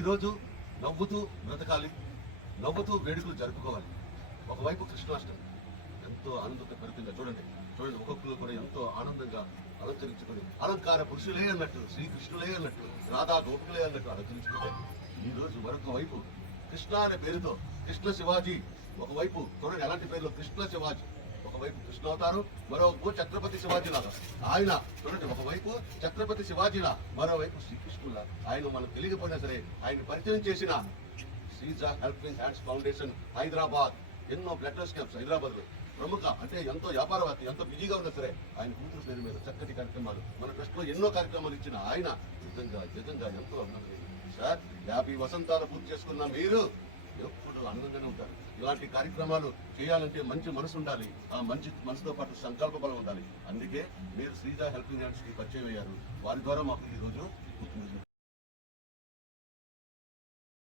ఈరోజు నవ్వుతూ బ్రతకాలి, నవ్వుతూ వేడుకలు జరుపుకోవాలి. ఒకవైపు కృష్ణాష్టమి ఎంతో ఆనందంగా పెరుగుతుందో చూడండి. ఒక్కొక్కరు కూడా ఎంతో ఆనందంగా అలంకరించుకొని అలంకార పురుషులే అన్నట్టు, శ్రీకృష్ణులే అన్నట్టు, రాధా గోపికలే అన్నట్టు అలంకరించుకుంటే ఈ రోజు మరొక వైపు కృష్ణ అనే పేరుతో కృష్ణ శివాజీ, ఒకవైపు చూడండి ఎలాంటి పేరులో కృష్ణ శివాజీ, ఒకవైపు కృష్ణ అవతారం, మరోవైపు ఛత్రపతి శివాజీ లాగా ఆయన చూడండి, ఒకవైపు ఛత్రపతి శివాజీలా, మరోవైపు శ్రీకృష్ణులా. ఆయన మనకు తెలియకపోయినా సరే ఆయన పరిచయం చేసిన Sreeja helping hands foundation Hyderabad, ఎన్నో బ్లడ్ టెస్ట్ క్యాంప్స్ హైదరాబాద్ లో ప్రముఖ, అంటే ఎంతో వ్యాపారవేత్త, ఎంతో బిజీగా ఉన్నా సరే ఆయన కూతురు పేరు మీద చక్కటి కార్యక్రమాలు మన ట్రస్ట్ లో ఎన్నో కార్యక్రమాలు ఇచ్చిన ఆయన నిజంగా ఎంతో అభినందనీయులు సార్. 50 వసంతాలు పూర్తి చేసుకున్న మీరు ఎప్పుడు ఆనందంగానే ఉంటారు. ఇలాంటి కార్యక్రమాలు చేయాలంటే మంచి మనసు ఉండాలి, ఆ మంచి మనసుతో పాటు సంకల్ప బలం ఉండాలి. అందుకే మీరు శ్రీజ హెల్పింగ్ హ్యాండ్స్ కి పరిచయం అయ్యారు. వారి ద్వారా మాకు ఈ రోజు